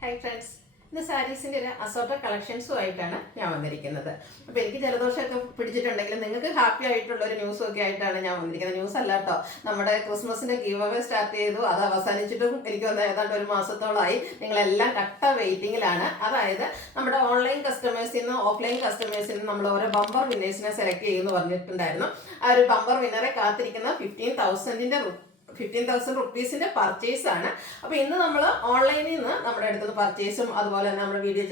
Hi friends. ഇന്ന് സാരീസിൻ്റെ ഒരു assorted കളക്ഷൻസുമായിട്ടാണ് ഞാൻ വന്നിരിക്കുന്നത്. അപ്പോൾ എനിക്ക് ജലദോഷമൊക്കെ പിടിച്ചിട്ടുണ്ടെങ്കിൽ നിങ്ങൾക്ക് ഹാപ്പി ആയിട്ടുള്ള ഒരു ന്യൂസും ഒക്കെ ആയിട്ടാണ് ഞാൻ വന്നിരിക്കുന്നത്. ന്യൂസ് അല്ല കേട്ടോ, നമ്മുടെ ക്രിസ്മസിൻ്റെ ഗീവ് അവേ സ്റ്റാർട്ട് ചെയ്തു. അത് അവസാനിച്ചിട്ടും എനിക്ക് വന്ന ഏതാണ്ട് ഒരു മാസത്തോളമായി. നിങ്ങളെല്ലാം കട്ട വെയിറ്റിങ്ങിലാണ്. അതായത് നമ്മുടെ ഓൺലൈൻ കസ്റ്റമേഴ്സിൽ നിന്ന് ഓഫ്ലൈൻ കസ്റ്റമേഴ്സിൽ നിന്ന് നമ്മൾ ഓരോ ബമ്പർ വിന്നേഴ്സിനെ സെലക്ട് ചെയ്യുമെന്ന് പറഞ്ഞിട്ടുണ്ടായിരുന്നു. ആ ഒരു ബമ്പർ വിന്നറെ കാത്തിരിക്കുന്ന 15,000 റുപ്പീസിന്റെ പർച്ചേസ് ആണ്. അപ്പോൾ ഇന്ന് നമ്മൾ ഓൺലൈനിൽ നിന്ന് നമ്മുടെ അടുത്തുനിന്ന് പർച്ചേസും അതുപോലെ തന്നെ നമ്മുടെ വീഡിയോ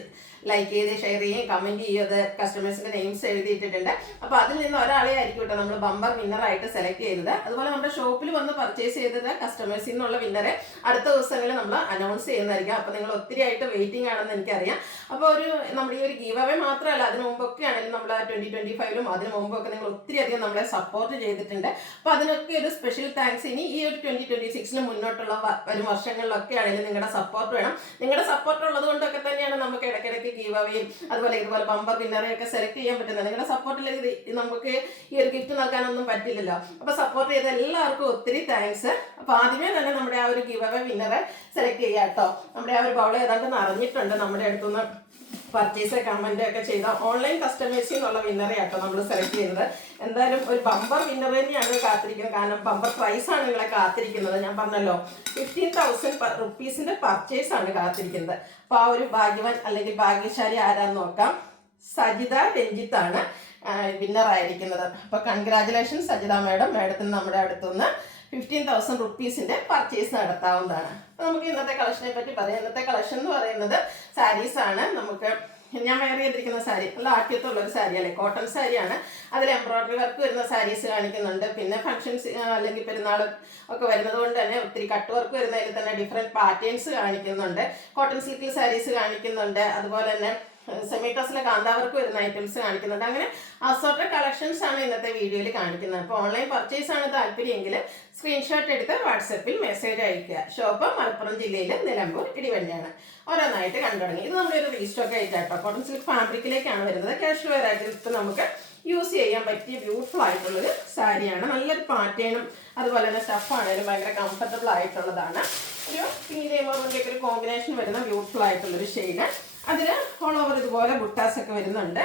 ലൈക്ക് ചെയ്ത് ഷെയർ ചെയ്യുകയും കമൻറ്റ് ചെയ്യുക, കസ്റ്റമേഴ്സിന്റെ നെയിംസ് എഴുതിയിട്ടിട്ടുണ്ട്. അപ്പോൾ അതിൽ നിന്ന് ഒരാളെ ആയിരിക്കും കേട്ടോ നമ്മൾ ബമ്പർ വിന്നറായിട്ട് സെലക്ട് ചെയ്തത്. അതുപോലെ നമ്മുടെ ഷോപ്പിൽ വന്ന് പർച്ചേസ് ചെയ്തത് കസ്റ്റമേഴ്സിൽ നിന്നുള്ള വിന്നറെ അടുത്ത ദിവസങ്ങളിൽ നമ്മൾ അനൗൺസ് ചെയ്യുന്നതായിരിക്കും. അപ്പോൾ നിങ്ങൾ ഒത്തിരി ആയിട്ട് വെയിറ്റിംഗ് ആണെന്ന് എനിക്കറിയാം. അപ്പോൾ നമ്മുടെ ഈ ഒരു ഗീവ് അവേ മാത്രമല്ല, അതിന് മുമ്പൊക്കെ ആണെങ്കിലും നമ്മൾ 2025 അതിന് മുമ്പൊക്കെ നിങ്ങൾ ഒത്തിരി അധികം നമ്മളെ സപ്പോർട്ട് ചെയ്തിട്ടുണ്ട്. അപ്പോൾ അതിനൊക്കെ ഒരു സ്പെഷ്യൽ താങ്ക്സ്. ഇനി ഈ ഒരു 2026 മുന്നോട്ടുള്ള വരും വർഷങ്ങളിലൊക്കെ ആണെങ്കിലും നിങ്ങളുടെ സപ്പോർട്ട് വേണം. നിങ്ങളുടെ സപ്പോർട്ട് ഉള്ളത് കൊണ്ടൊക്കെ തന്നെയാണ് നമുക്ക് ഇടയ്ക്കിടയ്ക്ക് ഗീവ് അവേയും അതുപോലെ ഇതുപോലെ ബമ്പർ വിന്നറെയൊക്കെ സെലക്ട് ചെയ്യാൻ പറ്റുന്നത്. നിങ്ങളുടെ സപ്പോർട്ടിലേക്ക് നമുക്ക് ഈ ഒരു ഗിഫ്റ്റ് നൽകാനൊന്നും പറ്റില്ലല്ലോ. അപ്പോൾ സപ്പോർട്ട് ചെയ്ത എല്ലാവർക്കും ഒത്തിരി താങ്ക്സ്. അപ്പോൾ ആദ്യമേ തന്നെ നമ്മുടെ ആ ഒരു ഗീവ് അവേ വിന്നറെ സെലക്ട് ചെയ്യാം കേട്ടോ. നമ്മുടെ ആ ഒരു ബൗൾ ഏതാണ്ട് നിറഞ്ഞിട്ടുണ്ട്. നമ്മുടെ അടുത്തുനിന്ന് പർച്ചേസ് കമന്റ് ഒക്കെ ചെയ്ത ഓൺലൈൻ കസ്റ്റമേഴ്സിൽ നിന്നുള്ള വിന്നറെ ആട്ടോ നമ്മൾ സെലക്ട് ചെയ്യുന്നത്. എന്തായാലും ഒരു ബമ്പർ വിന്നർ തന്നെയാണ് കാത്തിരിക്കുന്നത്. കാരണം ബമ്പർ പ്രൈസ് ആണ് നിങ്ങളെ കാത്തിരിക്കുന്നത്. ഞാൻ പറഞ്ഞല്ലോ 15,000 റുപ്പീസിന്റെ പർച്ചേസ് ആണ് കാത്തിരിക്കുന്നത്. അപ്പോൾ ആ ഒരു ഭാഗ്യവാൻ അല്ലെങ്കിൽ ഭാഗ്യശാലി ആരാന്ന് നോക്കാം. സജിത രഞ്ജിത്താണ് വിന്നർ ആയിരിക്കുന്നത്. അപ്പോൾ കൺഗ്രാജുലേഷൻസ് സജിത മാഡം. മാഡത്തിന് നമ്മുടെ അടുത്തുനിന്ന് 15,000 റുപ്പീസിന്റെ പർച്ചേസ് നടത്താവുന്നതാണ്. നമുക്ക് ഇന്നത്തെ കളക്ഷനെ പറ്റി പറയാം. ഇന്നത്തെ കളക്ഷൻ എന്ന് പറയുന്നത് സാരീസ് ആണ്. നമുക്ക് ഞാൻ വെയർ ചെയ്തിരിക്കുന്ന സാരി നല്ല ആദ്യത്തുള്ള ഒരു സാരി അല്ലേ, കോട്ടൺ സാരിയാണ്. അതിൽ എംബ്രോയിഡറി വർക്ക് വരുന്ന സാരീസ് കാണിക്കുന്നുണ്ട്. പിന്നെ ഫംഗ്ഷൻസ് അല്ലെങ്കിൽ പെരുന്നാൾ ഒക്കെ വരുന്നത് കൊണ്ട് തന്നെ ഒത്തിരി കട്ട് വർക്ക് വരുന്നതിൽ തന്നെ ഡിഫറെൻറ്റ് പാറ്റേൺസ് കാണിക്കുന്നുണ്ട്. കോട്ടൺ സിൽക്കിൽ സാരീസ് കാണിക്കുന്നുണ്ട്. അതുപോലെ തന്നെ സെമി ടസിലെ കാന്താവർക്ക് വരുന്ന ഐറ്റംസ് കാണിക്കുന്നുണ്ട്. അങ്ങനെ അസോർട്ടഡ് കളക്ഷൻസ് ആണ് ഇന്നത്തെ വീഡിയോയിൽ കാണിക്കുന്നത്. അപ്പോൾ ഓൺലൈൻ പർച്ചേസ് ആണ് താല്പര്യമെങ്കിൽ സ്ക്രീൻഷോട്ട് എടുത്ത് വാട്സപ്പിൽ മെസ്സേജ് അയക്കുക. ഷോപ്പ് മലപ്പുറം ജില്ലയിൽ നിലമ്പൂർ ഇടിവണ്ടിയാണ്. ഓരോന്നായിട്ട് കണ്ടു തുടങ്ങി. ഇത് നമ്മുടെ ഒരു റീസ്റ്റോക്ക് ആയിട്ടാട്ടോ. കോട്ടൺ സിൽക്ക് ഫാബ്രിക്കിലേക്കാണ് വരുന്നത്. കാഷ്വൽ വെയർ ആയിട്ട് നമുക്ക് യൂസ് ചെയ്യാൻ പറ്റിയ ബ്യൂട്ടിഫുൾ ആയിട്ടുള്ളൊരു സാരിയാണ്. നല്ലൊരു പാറ്റേണും അതുപോലെ തന്നെ സ്റ്റഫാണേലും ഭയങ്കര കംഫർട്ടബിൾ ആയിട്ടുള്ളതാണ്. ഒരു പിങ്ക് എമോറിൻ്റെ ഒക്കെ ഒരു കോമ്പിനേഷൻ വരുന്ന ബ്യൂട്ടിഫുൾ ആയിട്ടുള്ളൊരു ഷെയ്ഡ്. അതിൽ ഓൾ ഓവർ ഇതുപോലെ ബുട്ടാസ് ഒക്കെ വരുന്നുണ്ട്.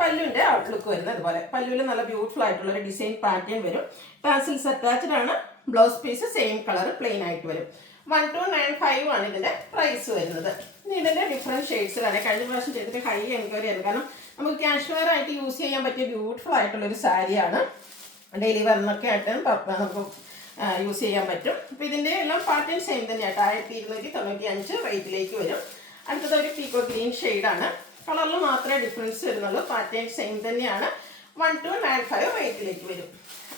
പല്ലുവിൻ്റെ ഔട്ട്ലുക്ക് വരുന്നത് ഇതുപോലെ. പല്ലുവിൽ നല്ല ബ്യൂട്ടിഫുൾ ആയിട്ടുള്ളൊരു ഡിസൈൻ പാറ്റേൺ വരും. ടാസിൽസ് അറ്റാച്ച്ഡ് ആണ്. Blouse piece same colour plain ആയിട്ട് വരും. 1295 ആണ് ഇതിൻ്റെ പ്രൈസ് വരുന്നത്. ഇനി ഇതിൻ്റെ ഡിഫറെൻറ്റ് ഷെയ്ഡ്സ് തന്നെ കഴിഞ്ഞ പ്രാവശ്യം ചെയ്തിട്ട് ഹൈ എൻക്വയറി ആണ്. കാരണം നമുക്ക് ക്യാഷ് വെയർ ആയിട്ട് യൂസ് ചെയ്യാൻ പറ്റിയ ബ്യൂട്ടിഫുൾ ആയിട്ടുള്ളൊരു സാരിയാണ്. ഡെയിലി വെയറിനൊക്കെ ആയിട്ട് നമുക്ക് യൂസ് ചെയ്യാൻ പറ്റും. അപ്പോൾ ഇതിൻ്റെ എല്ലാം പാറ്റേൺ സെയിം തന്നെയായിട്ട് 1295 റേറ്റിലേക്ക് വരും. അടുത്തത് ഒരു പീക്കോ ഗ്രീൻ ഷെയ്ഡാണ്. കളറിൽ മാത്രമേ ഡിഫറൻസ് വരുന്നുള്ളൂ. പാറ്റേൺ സെയിം തന്നെയാണ്. 1295 റേറ്റിലേക്ക് വരും.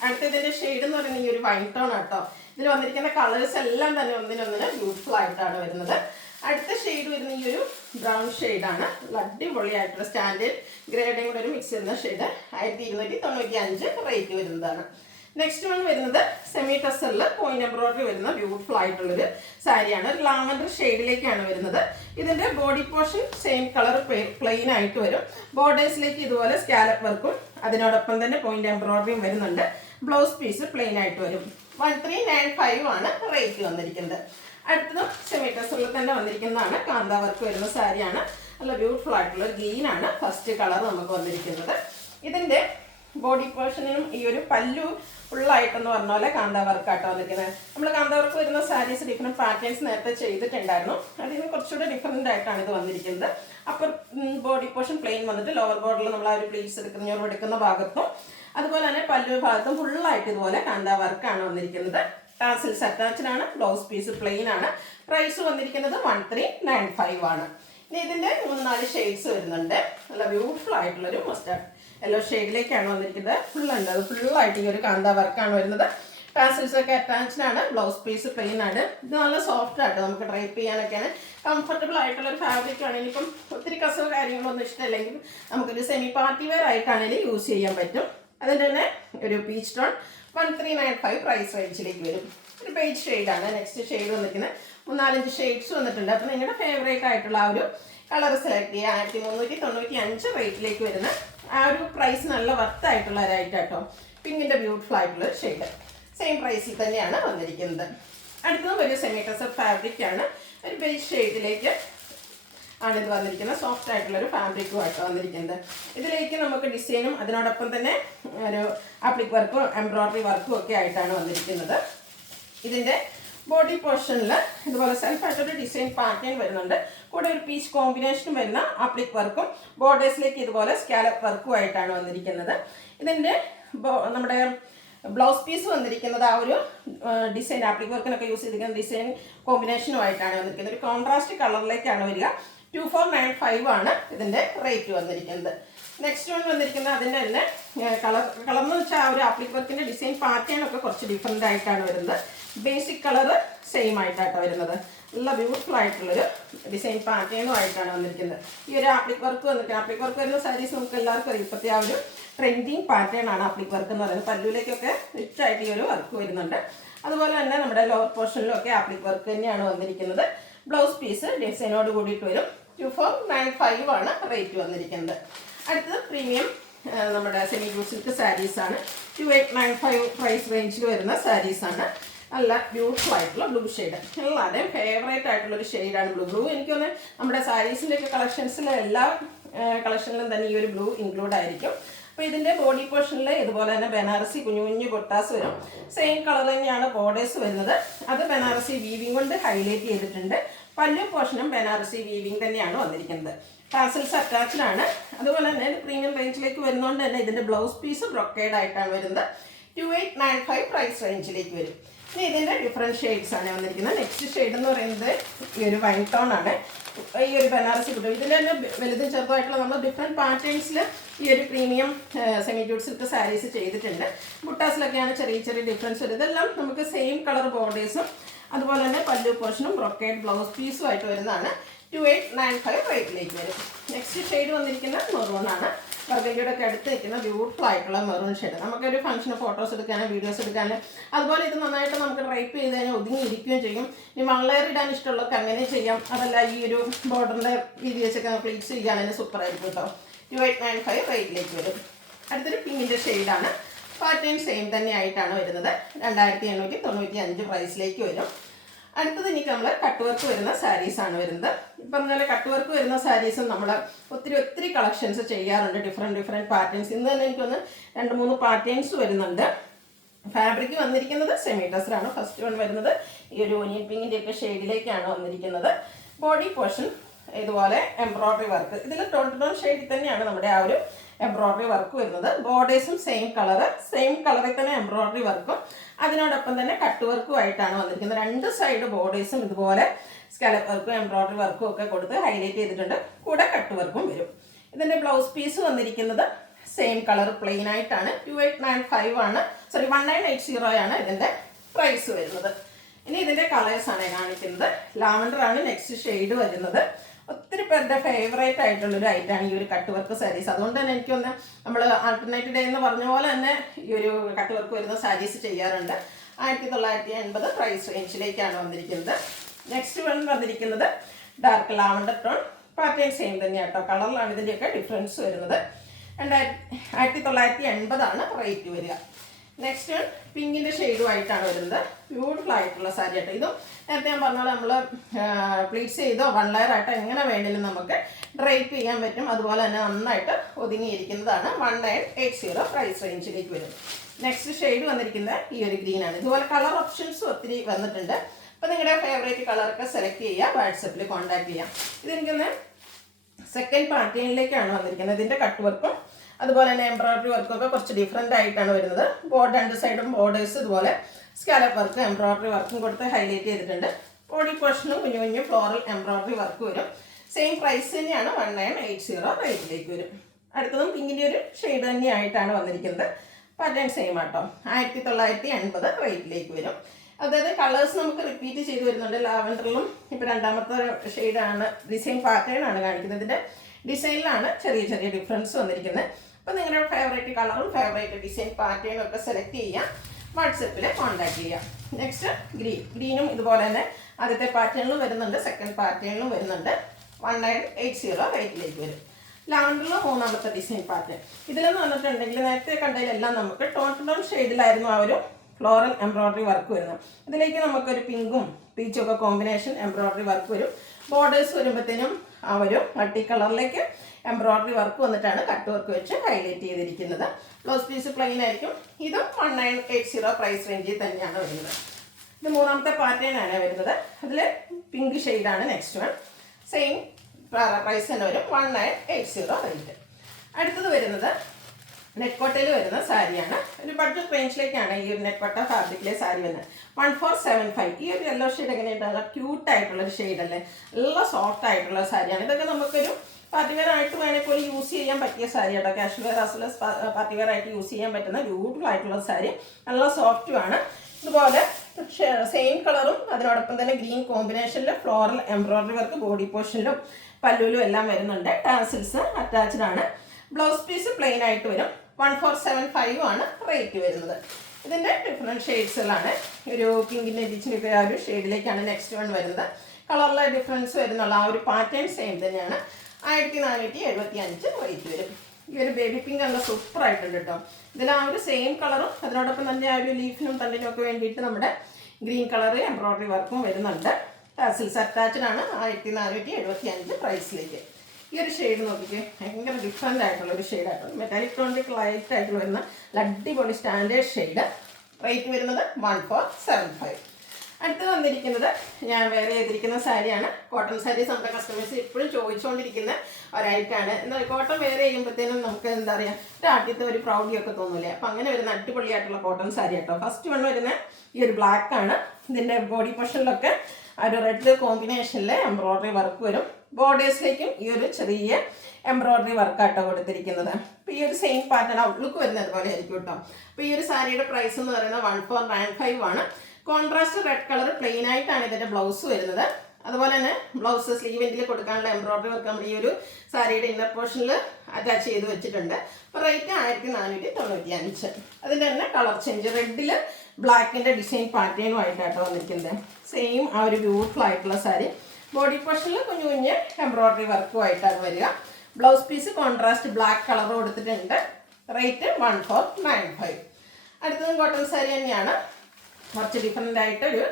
അടുത്തതിൻ്റെ ഷെയ്ഡ് എന്ന് പറയുന്നത് ഈ ഒരു വൈൻ ടോൺ ആട്ടോ. ഇതിൽ വന്നിരിക്കുന്ന കളേഴ്സ് എല്ലാം തന്നെ ഒന്നിനൊന്നിന് ബ്യൂട്ടിഫുൾ ആയിട്ടാണ് വരുന്നത്. അടുത്ത ഷെയ്ഡ് വരുന്ന ഈ ഒരു ബ്രൗൺ ഷെയ്ഡാണ്. അടിപൊളിയായിട്ടുള്ള സ്റ്റാൻഡേർഡ് ഗ്രേഡും കൂടെ ഒരു മിക്സ് ചെയ്യുന്ന ഷെയ്ഡ് 1295 റേറ്റ് വരുന്നതാണ്. നെക്സ്റ്റ് വൺ വരുന്നത് സെമി ടസറിൽ പോയിന്റ് എംബ്രോയിഡറി വരുന്ന ബ്യൂട്ടിഫുൾ ആയിട്ടുള്ളൊരു സാരിയാണ്. ഒരു ലാവൻഡർ ഷെയ്ഡിലേക്കാണ് വരുന്നത്. ഇതിൻ്റെ body portion same colour plain ആയിട്ട് വരും. ബോർഡേഴ്സിലേക്ക് ഇതുപോലെ സ്കാലപ്പ് വർക്കും അതിനോടൊപ്പം തന്നെ പോയിന്റ് എംബ്രോയിഡറിയും വരുന്നുണ്ട്. ബ്ലൗസ് പീസ് പ്ലെയിൻ ആയിട്ട് വരും. 1395 ആണ് റേറ്റ് വന്നിരിക്കുന്നത്. അടുത്തതും സെമി ടസറിൽ തന്നെ വന്നിരിക്കുന്നതാണ്. കാന്താ വർക്ക് വരുന്ന സാരിയാണ്. നല്ല ബ്യൂട്ടിഫുൾ ആയിട്ടുള്ള ഒരു ഗ്രീനാണ് ഫസ്റ്റ് കളർ നമുക്ക് വന്നിരിക്കുന്നത്. ഇതിൻ്റെ ബോഡി പോർഷനും ഈ ഒരു പല്ലു ഫുള്ളായിട്ടെന്ന് പറഞ്ഞ പോലെ കാന്താ വർക്കാട്ടോ വന്നിരിക്കുന്നത്. നമ്മൾ കാന്താ വർക്ക് വരുന്ന സാരീസ് ഡിഫറെൻറ്റ് പാറ്റേൺസ് നേരത്തെ ചെയ്തിട്ടുണ്ടായിരുന്നു. അതിന് കുറച്ചുകൂടെ ഡിഫറെൻ്റ് ആയിട്ടാണ് ഇത് വന്നിരിക്കുന്നത്. അപ്പോൾ ബോഡി പോർഷൻ പ്ലെയിൻ വന്നിട്ട് ലോവർ ബോർഡറിൽ നമ്മൾ ആ ഒരു പ്ലീറ്റ്സ് എടുക്കുന്ന ഭാഗത്തും അതുപോലെ തന്നെ പല്ലു ഭാഗത്തും ഫുള്ളായിട്ട് ഇതുപോലെ കാന്താ വർക്കാണ് വന്നിരിക്കുന്നത്. ടാസിൽസ് അറ്റാച്ച്ഡ് ആണ്. ബ്ലൗസ് പീസ് പ്ലെയിൻ ആണ്. പ്രൈസ് വന്നിരിക്കുന്നത് 1395 ആണ്. ഇനി ഇതിൻ്റെ 3-4 ഷെയ്ഡ്സ് വരുന്നുണ്ട്. നല്ല ബ്യൂട്ടിഫുൾ ആയിട്ടുള്ളൊരു മസ്റ്റാർഡ് യെല്ലോ ഷെയ്ഡിലേക്കാണ് വന്നിരിക്കുന്നത്. ഫുള്ളുണ്ട്. അത് ഫുള്ളായിട്ട് ഈ ഒരു കാന്താ വർക്കാണ് വരുന്നത്. ടാസിൽസ് ഒക്കെ അറ്റാച്ച്ഡ് ആണ്. ബ്ലൗസ് പീസ് പ്ലെയിൻ ആണ്. ഇത് നല്ല സോഫ്റ്റ് ആയിട്ട് നമുക്ക് ഡ്രൈപ്പ് ചെയ്യാനൊക്കെയാണ് കംഫർട്ടബിൾ ആയിട്ടുള്ളൊരു ഫാബ്രിക് ആണ്. ഇനിയിപ്പം ഒത്തിരി കസവ് കാര്യങ്ങളൊന്നും ഇഷ്ടമല്ലെങ്കിൽ നമുക്കൊരു സെമി പാർട്ടി വെയർ ആയിട്ടാണെങ്കിലും യൂസ് ചെയ്യാൻ പറ്റും. അതിൻ്റെ തന്നെ ഒരു പീച്ച് ടോൺ 1395 പ്രൈസ് റേഞ്ചിലേക്ക് വരും. ഒരു ബേജ് ഷെയ്ഡാണ് നെക്സ്റ്റ് ഷെയ്ഡ് വന്നിരിക്കുന്നത്. 3-4 ഷെയ്ഡ്സ് വന്നിട്ടുണ്ട്. അപ്പോൾ നിങ്ങളുടെ ഫേവറേറ്റ് ആയിട്ടുള്ള ആ ഒരു കളർ സെലക്ട് ചെയ്യുക. 1395 റേറ്റിലേക്ക് വരുന്ന ആ ഒരു പ്രൈസ് നല്ല വർത്തായിട്ടുള്ള ഒരായിട്ടാട്ടോ. പിങ്കിൻ്റെ ബ്യൂട്ടിഫുൾ ആയിട്ടുള്ള ഷെയ്ഡ് സെയിം പ്രൈസിൽ തന്നെയാണ് വന്നിരിക്കുന്നത്. അടുത്തതും ഒരു സെമി ടസർ ഫാബ്രിക് ആണ്. ഒരു ബേജ് ഷെയ്ഡിലേക്ക് ആണ് ഇത് വന്നിരിക്കുന്നത്. സോഫ്റ്റ് ആയിട്ടുള്ളൊരു ഫാബ്രിക്കുമായിട്ട് വന്നിരിക്കുന്നത്. ഇതിലേക്ക് നമുക്ക് ഡിസൈനും അതിനോടൊപ്പം തന്നെ ഒരു ആപ്ലിക് വർക്കും എംബ്രോയ്ഡറി വർക്കും ഒക്കെ ആയിട്ടാണ് വന്നിരിക്കുന്നത്. ഇതിൻ്റെ ബോഡി പോർഷനിൽ ഇതുപോലെ സെൽഫായിട്ടൊരു ഡിസൈൻ പാറ്റേൺ വരുന്നുണ്ട്. കൂടെ ഒരു പീച്ച് കോമ്പിനേഷനും വരുന്ന ആപ്ലിക് വർക്കും ബോർഡേഴ്സിലേക്ക് ഇതുപോലെ സ്കാലപ്പ് വർക്കും ആയിട്ടാണ് വന്നിരിക്കുന്നത്. ഇതിൻ്റെ നമ്മുടെ ബ്ലൗസ് പീസ് വന്നിരിക്കുന്നത് ആ ഒരു ഡിസൈൻ ആപ്ലിക് വർക്കിനൊക്കെ യൂസ് ചെയ്തിരിക്കുന്ന ഡിസൈൻ കോമ്പിനേഷനുമായിട്ടാണ് വന്നിരിക്കുന്നത്. ഒരു കോൺട്രാസ്റ്റ് കളറിലേക്കാണ് വരിക. 2495 ആണ് ഇതിൻ്റെ റേറ്റ് വന്നിരിക്കുന്നത്. നെക്സ്റ്റ് വൺ വന്നിരിക്കുന്നത് അതിൻ്റെ തന്നെ കളർ എന്ന് വെച്ചാൽ ആ ഒരു ആപ്ലിക് വർക്കിൻ്റെ ഡിസൈൻ പാറ്റേൺ ഒക്കെ കുറച്ച് ഡിഫറെൻ്റ് ആയിട്ടാണ് വരുന്നത്. ബേസിക് കളറ് സെയിം ആയിട്ടാണ് വരുന്നത്. നല്ല ബ്യൂട്ടിഫുൾ ആയിട്ടുള്ളൊരു ഡിസൈൻ പാറ്റേണും ആയിട്ടാണ് വന്നിരിക്കുന്നത്. ഈ ഒരു ആപ്ലിക് വർക്ക് വന്നിട്ട് ആപ്ലിക് വർക്ക് വരുന്ന സാരീസ് നമുക്ക് എല്ലാവർക്കും അറിയാം. ഇപ്പോഴത്തെ ആ ഒരു ട്രെൻഡിങ് പാറ്റേൺ ആണ് ആപ്ലിക് വർക്ക് എന്ന് പറയുന്നത്. പല്ലുവിലേക്കൊക്കെ റിച്ച് ആയിട്ട് ഈ ഒരു വർക്ക് വരുന്നുണ്ട്. അതുപോലെ തന്നെ നമ്മുടെ ലോവർ പോർഷനിലും ഒക്കെ ആപ്ലിക് വർക്ക് തന്നെയാണ് വന്നിരിക്കുന്നത്. ബ്ലൗസ് പീസ് ഡിസൈനോട് കൂടിയിട്ട് വരും. 2495 ആണ് റേറ്റ് വന്നിരിക്കുന്നത്. അടുത്തത് പ്രീമിയം നമ്മുടെ സെമി ബ്ലൂ സിൽക്ക് സാരീസാണ്. 2895 പ്രൈസ് റേഞ്ചിൽ വരുന്ന സാരീസാണ്. നല്ല ബ്യൂട്ടിഫുൾ ആയിട്ടുള്ള ബ്ലൂ ഷെയ്ഡ്, എല്ലാവരുടെയും ഫേവറേറ്റ് ആയിട്ടുള്ളൊരു ഷെയ്ഡാണ് ബ്ലൂ. എനിക്ക് തോന്നുന്നത് നമ്മുടെ സാരീസിൻ്റെ ഒക്കെ കളക്ഷൻസിലെ എല്ലാ കളക്ഷനിലും തന്നെ ഈ ഒരു ബ്ലൂ ഇൻക്ലൂഡ് ആയിരിക്കും. അപ്പോൾ ഇതിൻ്റെ ബോഡി പോർഷനിൽ ഇതുപോലെ തന്നെ ബനാറസി കുഞ്ഞു കുഞ്ഞു പൊട്ടാസ് വരും. സെയിം കളർ തന്നെയാണ് ബോർഡേഴ്സ് വരുന്നത്. അത് ബനാറസി വീവിങ് കൊണ്ട് ഹൈലൈറ്റ് ചെയ്തിട്ടുണ്ട്. പല്ലു പോർഷനും ബനാറസി വീവിങ് തന്നെയാണ് വന്നിരിക്കുന്നത്. ടാസൽസ് അറ്റാച്ച്ഡ് ആണ്. അതുപോലെ തന്നെ പ്രീമിയം റേഞ്ചിലേക്ക് വരുന്നതുകൊണ്ട് തന്നെ ഇതിൻ്റെ ബ്ലൗസ് പീസ് ബ്രൊക്കേഡ് ആയിട്ടാണ് വരുന്നത്. 2895 പ്രൈസ് റേഞ്ചിലേക്ക് വരും. ഇനി ഇതിൻ്റെ ഡിഫറെൻറ്റ് ഷെയ്ഡ്സ് ആണ് വന്നിരിക്കുന്നത്. നെക്സ്റ്റ് ഷെയ്ഡ് എന്ന് പറയുന്നത് ഈ ഒരു വൈൻ ടോൺ ആണ്. ഈ ഒരു ബനാറസി കിട്ടും. ഇതിൽ തന്നെ വലുതും ചെറുതായിട്ടുള്ള നമ്മൾ ഡിഫറെൻറ്റ് പാറ്റേൺസിൽ ഈ ഒരു premium semi jute silk saris ചെയ്തിട്ടുണ്ട്. ബുട്ടാസിലൊക്കെയാണ് ചെറിയ ചെറിയ ഡിഫറൻസ് വരും. ഇതെല്ലാം നമുക്ക് സെയിം കളർ ബോർഡേഴ്സും അതുപോലെ തന്നെ പല്ലു പോർഷനും ബ്രൊക്കേഡ് ബ്ലൗസ് പീസും ആയിട്ട് വരുന്നതാണ്. 2895 റേറ്റിലേക്ക് വരും. നെക്സ്റ്റ് ഷെയ്ഡ് വന്നിരിക്കുന്ന മെറൂൺ ആണ്. ബർഗണ്ടിയുടെ ഒക്കെ അടുത്ത് നിൽക്കുന്ന ബ്യൂട്ടിഫുൾ ആയിട്ടുള്ള മെറൂൺ ഷെയ്ഡ്. നമുക്കൊരു ഫംഗ്ഷന് ഫോട്ടോസ് എടുക്കാനും വീഡിയോസ് എടുക്കാനും അതുപോലെ ഇത് നന്നായിട്ട് നമുക്ക് ഡ്രൈപ്പ് ചെയ്ത് കഴിഞ്ഞാൽ ഒതുങ്ങിയിരിക്കുകയും ചെയ്യും. ഇനി വൺ ലെയർ ഇടാൻ ഇഷ്ടമുള്ളവർക്ക് അങ്ങനെ ചെയ്യാം. അതല്ല ഈ ഒരു ബോർഡറിൻ്റെ രീതി വെച്ചൊക്കെ പ്ലീറ്റ്സ് ചെയ്യാനും സൂപ്പറായിരിക്കും കേട്ടോ. 2895 റേറ്റിലേക്ക് വരും. അടുത്തൊരു പിങ്കിൻ്റെ ഷെയ്ഡാണ്. പാറ്റേൺ സെയിം തന്നെ ആയിട്ടാണ് വരുന്നത്. 2895 പ്രൈസിലേക്ക് വരും. അടുത്തത് എനിക്ക് നമ്മൾ കട്ട് വർക്ക് വരുന്ന സാരീസാണ് വരുന്നത്. ഇപ്പം പറഞ്ഞാൽ കട്ട് വർക്ക് വരുന്ന സാരീസും നമ്മൾ ഒത്തിരി കളക്ഷൻസ് ചെയ്യാറുണ്ട്. Different patterns. ഇന്ന് തന്നെ എനിക്കൊന്ന് 2-3 പാറ്റേൺസ് വരുന്നുണ്ട്. ഫാബ്രിക് വന്നിരിക്കുന്നത് സെമി ടെസറാണ്. ഫസ്റ്റ് വൺ വരുന്നത് ഈ ഒരു ഓനിയൻ പിങ്കിൻ്റെയൊക്കെ ഷെയ്ഡിലേക്കാണ് വന്നിരിക്കുന്നത്. ബോഡി പോർഷൻ ഇതുപോലെ എംബ്രോയ്ഡറി വർക്ക്. ഇതിൽ ടോൺ ഷെയ്ഡിൽ തന്നെയാണ് നമ്മുടെ ആ ഒരു എംബ്രോയ്ഡറി വർക്ക് വരുന്നത്. ബോർഡേഴ്സും സെയിം കളറിൽ തന്നെ എംബ്രോയ്ഡറി വർക്കും അതിനോടൊപ്പം തന്നെ കട്ട് വർക്കും ആയിട്ടാണ് വന്നിരിക്കുന്നത്. 2 സൈഡ് ബോർഡേഴ്സും ഇതുപോലെ സ്കാലപ്പ് വർക്കും എംബ്രോയ്ഡറി വർക്കും ഒക്കെ കൊടുത്ത് ഹൈലൈറ്റ് ചെയ്തിട്ടുണ്ട്. കൂടെ കട്ട് വർക്കും വരും. ഇതിൻ്റെ ബ്ലൗസ് പീസ് വന്നിരിക്കുന്നത് സെയിം കളർ പ്ലെയിൻ ആയിട്ടാണ്. 2895 ആണ്. 1980 ആണ് ഇതിൻ്റെ പ്രൈസ് വരുന്നത്. ഇനി ഇതിൻ്റെ കളേഴ്സാണ് കാണിക്കുന്നത്. ലാവൻഡർ ആണ് നെക്സ്റ്റ് ഷെയ്ഡ് വരുന്നത്. ഒത്തിരി പേരുടെ ഫേവറേറ്റ് ആയിട്ടുള്ളൊരു ഐറ്റമാണ് ഈ ഒരു കട്ട് വർക്ക് സാരീസ്. അതുകൊണ്ട് തന്നെ എനിക്കൊന്ന് നമ്മൾ ആൾട്ടർനേറ്റ് ഡേ എന്ന് പറഞ്ഞ പോലെ തന്നെ ഈ ഒരു കട്ട് വർക്ക് വരുന്ന സാരീസ് ചെയ്യാറുണ്ട്. 1980 പ്രൈസ് റേഞ്ചിലേക്കാണ് വന്നിരിക്കുന്നത്. നെക്സ്റ്റ് വൺ വന്നിരിക്കുന്നത് dark lavender tone. Pattern same തന്നെയാണ് കേട്ടോ. കളറിലാണ് ഇതിൻ്റെയൊക്കെ ഡിഫറൻസ് വരുന്നത്. 1980 ആണ് റേറ്റ് വരിക. നെക്സ്റ്റ് പിങ്കിൻ്റെ ഷെയ്ഡുമായിട്ടാണ് വരുന്നത്. ബ്യൂട്ടിഫുൾ ആയിട്ടുള്ള സാരി ആയിട്ട്. ഇതും നേരത്തെ ഞാൻ പറഞ്ഞാൽ നമ്മൾ പ്ലീറ്റ്സ് ചെയ്തോ വൺ ലെയർ ആയിട്ടോ എങ്ങനെ വേണമെങ്കിലും നമുക്ക് ഡ്രൈപ്പ് ചെയ്യാൻ പറ്റും. അതുപോലെ തന്നെ നന്നായിട്ട് ഒതുങ്ങിയിരിക്കുന്നതാണ്. 1980 പ്രൈസ് റേഞ്ചിലേക്ക് വരും. നെക്സ്റ്റ് ഷെയ്ഡ് വന്നിരിക്കുന്നത് ഈ ഒരു ഗ്രീനാണ്. ഇതുപോലെ കളർ ഓപ്ഷൻസും ഒത്തിരി വന്നിട്ടുണ്ട്. അപ്പോൾ നിങ്ങളുടെ ഫേവറേറ്റ് കളറൊക്കെ സെലക്ട് ചെയ്യുക. വാട്സപ്പിൽ കോൺടാക്ട് ചെയ്യാം. ഇതെനിക്കൊന്ന് സെക്കൻഡ് പാറ്റേണിലേക്കാണ് വന്നിരിക്കുന്നത്. ഇതിൻ്റെ കട്ട് വർക്കും അതുപോലെ തന്നെ എംബ്രോയ്ഡറി വർക്കും ഒക്കെ കുറച്ച് ഡിഫറെൻ്റ് ആയിട്ടാണ് വരുന്നത്. 2 സൈഡും ബോർഡേഴ്സ് ഇതുപോലെ സ്കാലപ്പ് വർക്ക് എംബ്രോയ്ഡറി വർക്കും കൊടുത്ത് ഹൈലൈറ്റ് ചെയ്തിട്ടുണ്ട്. ബോഡി പോർഷനും കുഞ്ഞു കുഞ്ഞു ഫ്ലോറൽ എംബ്രോയ്ഡറി വർക്ക് വരും. സെയിം പ്രൈസ് തന്നെയാണ്. 1980 റേറ്റിലേക്ക് വരും. അടുത്തതും പിങ്കിൻ്റെ ഒരു ഷെയ്ഡ് തന്നെയായിട്ടാണ് വന്നിരിക്കുന്നത്. പാറ്റേൺ സെയിം ആട്ടോ. 1980 റേറ്റിലേക്ക് വരും. അതായത് കളേഴ്സ് നമുക്ക് റിപ്പീറ്റ് ചെയ്ത് വരുന്നുണ്ട്. ലാവൻഡറിലും ഇപ്പോൾ രണ്ടാമത്തെ ഷെയ്ഡാണ്. ഡിസൈൻ പാറ്റേൺ ആണ് കാണിക്കുന്നത്. ഇതിൻ്റെ ഡിസൈനിലാണ് ചെറിയ ചെറിയ ഡിഫറൻസ് വന്നിരിക്കുന്നത്. അപ്പോൾ നിങ്ങളുടെ ഫേവറേറ്റ് കളറും ഫേവറേറ്റ് ഡിസൈൻ പാറ്റേണും ഒക്കെ സെലക്ട് ചെയ്യാം. വാട്സപ്പിൽ കോൺടാക്ട് ചെയ്യാം. നെക്സ്റ്റ് ഗ്രീനും ഇതുപോലെ തന്നെ ആദ്യത്തെ പാറ്റേണിലും വരുന്നുണ്ട്, സെക്കൻഡ് പാറ്റേണിലും വരുന്നുണ്ട്. 1980 റേറ്റിലേക്ക് വരും. ലാവൻഡറിൽ 3ാമത്തെ ഡിസൈൻ പാറ്റേൺ. ഇതിലെന്ന് പറഞ്ഞിട്ടുണ്ടെങ്കിൽ നേരത്തെ കണ്ടതിലെല്ലാം നമുക്ക് ടോൺ ഷെയ്ഡിലായിരുന്നു ആ ഒരു ഫ്ലോറൽ എംബ്രോയ്ഡറി വർക്ക് വരുന്നത്. ഇതിലേക്ക് നമുക്കൊരു പിങ്കും പീച്ചും ഒക്കെ കോമ്പിനേഷൻ എംബ്രോയ്ഡറി വർക്ക് വരും. ബോർഡേഴ്സ് വരുമ്പോഴത്തേനും ആ ഒരു മൾട്ടി കളറിലേക്ക് എംബ്രോയിഡറി വർക്ക് വന്നിട്ടാണ് കട്ട് വർക്ക് വെച്ച് ഹൈലൈറ്റ് ചെയ്തിരിക്കുന്നത്. ബ്ലൗസ് പീസ് പ്ലെയിൻ ആയിരിക്കും. ഇതും 1980 പ്രൈസ് റേഞ്ചിൽ തന്നെയാണ് വരുന്നത്. ഇത് മൂന്നാമത്തെ പാറ്റേൺ ആണ് വരുന്നത്. അതിൽ പിങ്ക് ഷെയ്ഡാണ് നെക്സ്റ്റ് വൺ. സെയിം പ്രൈസ് തന്നെ വരും, 1980 റേറ്റ്. അടുത്തത് വരുന്നത് നെറ്റ്കോട്ടയിൽ വരുന്ന സാരിയാണ്. ഒരു ബഡ്ജറ്റ് റേഞ്ചിലേക്കാണ് ഈ ഒരു നെറ്റ്കോട്ട ഫാബ്രിക്കിലെ സാരി വരുന്നത്. 1475. ഈ ഒരു യെല്ലോ ഷെയ്ഡ് എങ്ങനെയുണ്ട്? നല്ല ക്യൂട്ടായിട്ടുള്ളൊരു ഷെയ്ഡല്ലേ, നല്ല സോഫ്റ്റ് ആയിട്ടുള്ള സാരിയാണ്. ഇതൊക്കെ നമുക്കൊരു പാർട്ടി വെയർ ആയിട്ട് വേണമെങ്കിൽ പോലും യൂസ് ചെയ്യാൻ പറ്റിയ സാരി കേട്ടോ. Casual wear as well as party wear ആയിട്ട് യൂസ് ചെയ്യാൻ പറ്റുന്ന ബ്യൂട്ടിഫുൾ ആയിട്ടുള്ള സാരി, നല്ല സോഫ്റ്റുമാണ്. ഇതുപോലെ സെയിം കളറും അതിനോടൊപ്പം തന്നെ ഗ്രീൻ കോമ്പിനേഷനിൽ ഫ്ലോറൽ എംബ്രോയിഡറി വർക്ക് ബോഡി പോർഷനിലും പല്ലുവിലും എല്ലാം വരുന്നുണ്ട്. ടാസിൽസ് അറ്റാച്ച്ഡ് ആണ്. ബ്ലൗസ് പീസ് പ്ലെയിൻ ആയിട്ട് വരും. 1475 ആണ് റേറ്റ് വരുന്നത്. ഇതിൻ്റെ ഡിഫറെൻറ്റ് ഷെയ്ഡ്സിലാണ്. ഒരു പിങ്കിൻ്റെ ഇരിച്ചിൻ്റെ ആ ഒരു ഷെയ്ഡിലേക്കാണ് നെക്സ്റ്റ് വൺ വരുന്നത്. കളറിലെ ഡിഫറൻസ് വരുന്നുള്ള ആ ഒരു പാറ്റേൺ സെയിം തന്നെയാണ്. 1475 റേറ്റ് വരും. ഈ ഒരു ബേബി പിങ്ക് നല്ല സൂപ്പർ ആയിട്ടുണ്ട് കേട്ടോ. ഇതിൽ ആ ഒരു സെയിം കളറും അതിനോടൊപ്പം തന്നെ ആ ഒരു ലീഫിനും തണ്ടിനും ഒക്കെ വേണ്ടിയിട്ട് നമ്മുടെ ഗ്രീൻ കളർ എംബ്രോയിഡറി വർക്കും വരുന്നുണ്ട്. ടാസിൽസ് അറ്റാച്ച്ഡ് ആണ്. 1475 പ്രൈസിലേക്ക്. ഈ ഒരു ഷെയ്ഡ് നോക്കിക്കേ, ഭയങ്കര ഡിഫറെൻ്റ് ആയിട്ടുള്ള ഒരു ഷെയ്ഡായിട്ടുണ്ട്. മെറ്റാലിക് ടോണിക് ലൈറ്റ് ആയിട്ട് വരുന്ന അടിപൊളി സ്റ്റാൻഡേർഡ് ഷെയ്ഡ്. റേറ്റ് വരുന്നത് 1475. അടുത്ത് വന്നിരിക്കുന്നത് ഞാൻ വേറെ ചെയ്തിരിക്കുന്ന സാരിയാണ്. കോട്ടൺ സാരീസ് നമ്മുടെ കസ്റ്റമേഴ്സ് ഇപ്പോഴും ചോദിച്ചുകൊണ്ടിരിക്കുന്ന ഒരൈറ്റാണ്. എന്നാൽ കോട്ടൺ വേറെ ചെയ്യുമ്പോഴത്തേനും നമുക്ക് എന്താ പറയുക, ഒരു ആദ്യത്തെ ഒരു പ്രൗഡിയൊക്കെ തോന്നൂലേ. അപ്പം അങ്ങനെ വരുന്ന അടിപൊളിയായിട്ടുള്ള കോട്ടൺ സാരി കേട്ടോ. ഫസ്റ്റ് വൺ വരുന്ന ഈ ഒരു ബ്ലാക്ക് ആണ്. ഇതിൻ്റെ ബോഡി പോർഷനിലൊക്കെ ആ ഒരു റെഡ് കോമ്പിനേഷനിൽ എംബ്രോയിഡറി വർക്ക് വരും. ബോർഡേഴ്സിലേക്കും ഈ ഒരു ചെറിയ എംബ്രോയിഡറി വർക്കാട്ടോ കൊടുത്തിരിക്കുന്നത്. അപ്പോൾ ഈ ഒരു സെയിം പാറ്റേൺ ഔട്ട്ലുക്ക് വരുന്നത് പോലെ ആയിരിക്കും കേട്ടോ. അപ്പോൾ ഈ ഒരു സാരിയുടെ പ്രൈസ് എന്ന് പറയുന്നത് 1495 ആണ്. കോൺട്രാസ്റ്റ് റെഡ് കളർ പ്ലെയിൻ ആയിട്ടാണ് ഇതിൻ്റെ ബ്ലൗസ് വരുന്നത്. അതുപോലെ തന്നെ ബ്ലൗസ് സ്ലീവെൻറ്റിൽ കൊടുക്കാനുള്ള എംബ്രോയിഡറി വർക്ക് നമ്മൾ ഈ ഒരു സാരിയുടെ ഇന്നർ പോർഷനിൽ അറ്റാച്ച് ചെയ്ത് വെച്ചിട്ടുണ്ട്. അപ്പോൾ റേറ്റ് 1495. അതിൻ്റെ തന്നെ കളർ ചേഞ്ച് റെഡിൽ ബ്ലാക്കിൻ്റെ ഡിസൈൻ പാറ്റേണുമായിട്ടാട്ടോ വന്നിരിക്കുന്നത്. സെയിം ആ ഒരു ബ്യൂട്ടിഫുൾ ആയിട്ടുള്ള സാരി. ബോഡി പോർഷനിൽ കുഞ്ഞു കുഞ്ഞ് എംബ്രോയിഡറി വർക്കുമായിട്ടാണ് വരിക. Blouse piece contrast black colour കൊടുത്തിട്ടുണ്ട്. റേറ്റ് 1495. അടുത്തതും കോട്ടൺ സാരി തന്നെയാണ്. കുറച്ച് ഡിഫറെൻ്റ് ആയിട്ട് ഒരു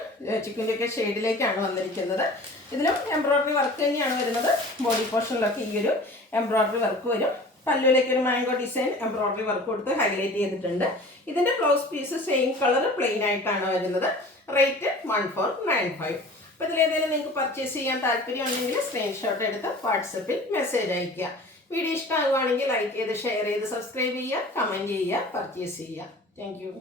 ചിക്കൻ്റെയൊക്കെ ഷെയ്ഡിലേക്കാണ് വന്നിരിക്കുന്നത്. ഇതിലും എംബ്രോയിഡറി വർക്ക് തന്നെയാണ് വരുന്നത്. ബോഡി പോർഷനിലൊക്കെ ഈ ഒരു എംബ്രോയിഡറി വർക്ക് വരും. പല്ലുവിലേക്ക് ഒരു മാംഗോ ഡിസൈൻ എംബ്രോയിഡറി വർക്ക് കൊടുത്ത് ഹൈലൈറ്റ് ചെയ്തിട്ടുണ്ട്. ഇതിൻ്റെ blouse piece same colour plain ആയിട്ടാണ് വരുന്നത്. റേറ്റ് 1495. അപ്പോൾ ഇതിലേതെങ്കിലും നിങ്ങൾക്ക് പർച്ചേസ് ചെയ്യാൻ താല്പര്യം ഉണ്ടെങ്കിൽ സ്ക്രീൻഷോട്ട് എടുത്ത് വാട്സപ്പിൽ മെസ്സേജ് അയയ്ക്കുക. വീഡിയോ ഇഷ്ടമാകുവാണെങ്കിൽ ലൈക്ക് ചെയ്ത് ഷെയർ ചെയ്ത് സബ്സ്ക്രൈബ് ചെയ്യുക, കമൻറ്റ് ചെയ്യുക, പർച്ചേസ് ചെയ്യുക. Thank you.